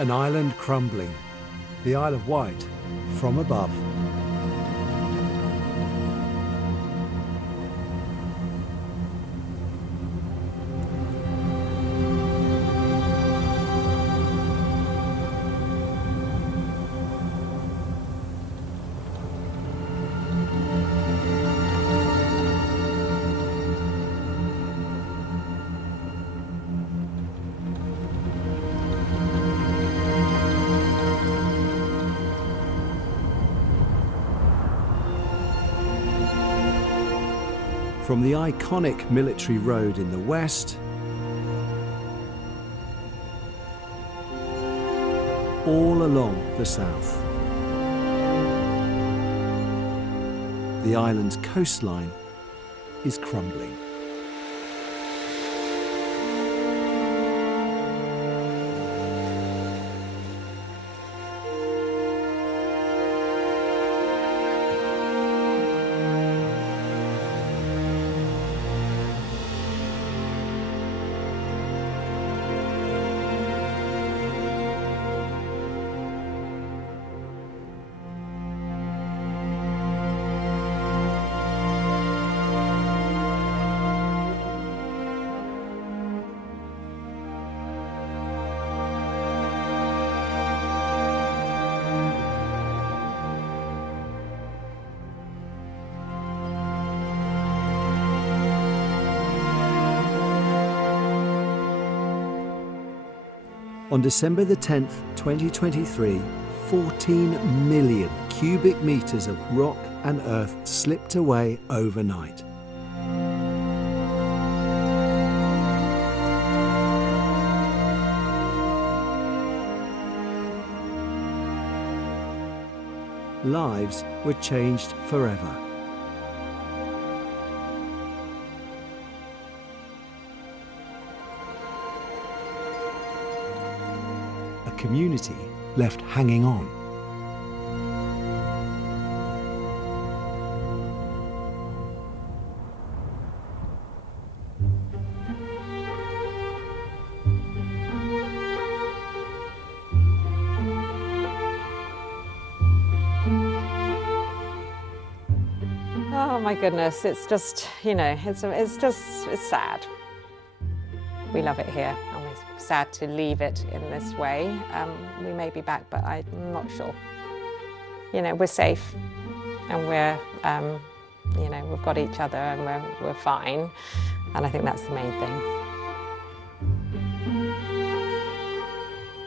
An island crumbling, the Isle of Wight, from above. From the iconic military road in the west, all along the south. The island's coastline is crumbling. On December the 10th, 2023, 14 million cubic metres of rock and earth slipped away overnight. Lives were changed forever. Community left hanging on. Oh my goodness, it's just, it's sad. We love it here. Sad to leave it in this way. We may be back, but I'm not sure. We're safe, and we're, we've got each other, and we're fine, and I think that's the main thing.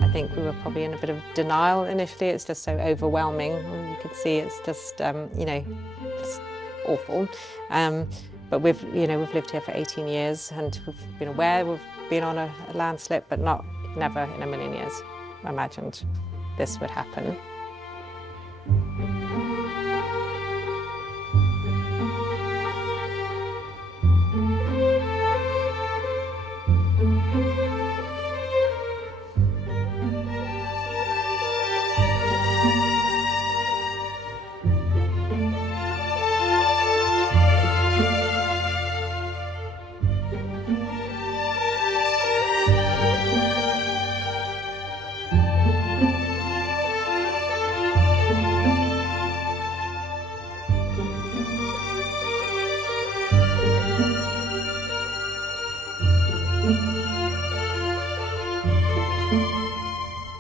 I think we were probably in a bit of denial initially. It's just so overwhelming. You could see it's just, just awful. But we've lived here for 18 years, and we've been aware we've been on a landslip, but never in a million years imagined this would happen.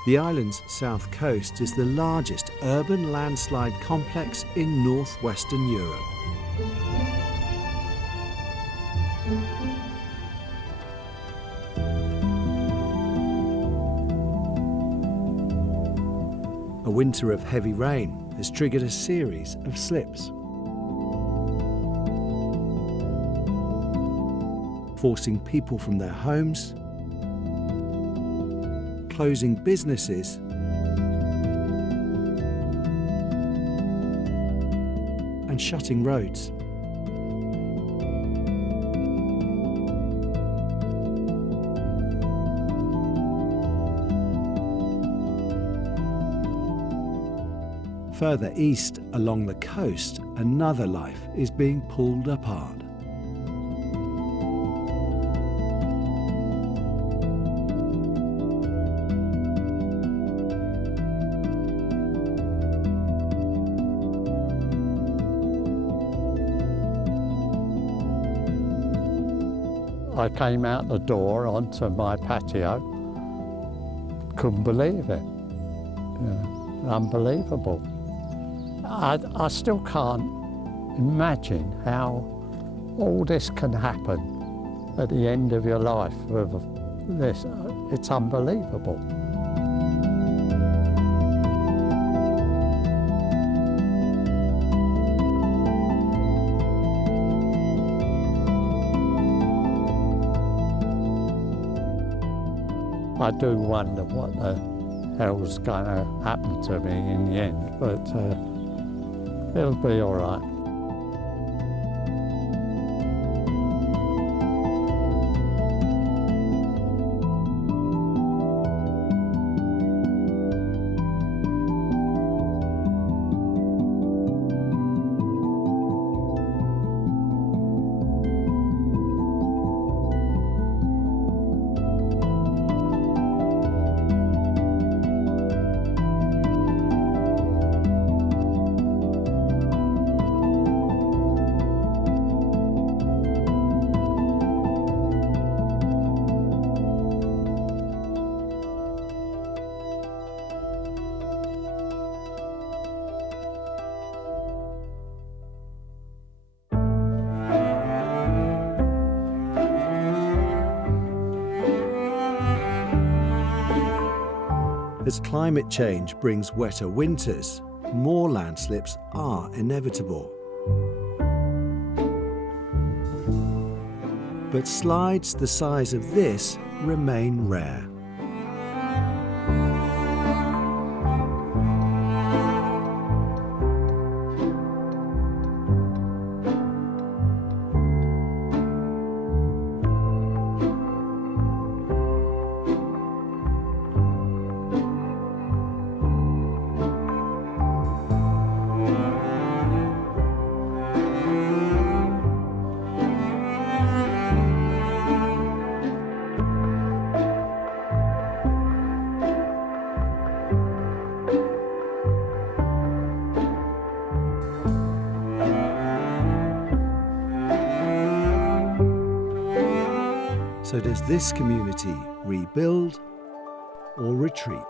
The island's south coast is the largest urban landslide complex in northwestern Europe. A winter of heavy rain has triggered a series of slips, forcing people from their homes, closing businesses, and shutting roads. Further east along the coast, another life is being pulled apart. I came out the door onto my patio, couldn't believe it. Unbelievable. I still can't imagine how all this can happen at the end of your life with this. It's unbelievable. I do wonder what the hell's going to happen to me in the end, but it'll be all right. As climate change brings wetter winters, more landslips are inevitable. But slides the size of this remain rare. So does this community rebuild or retreat?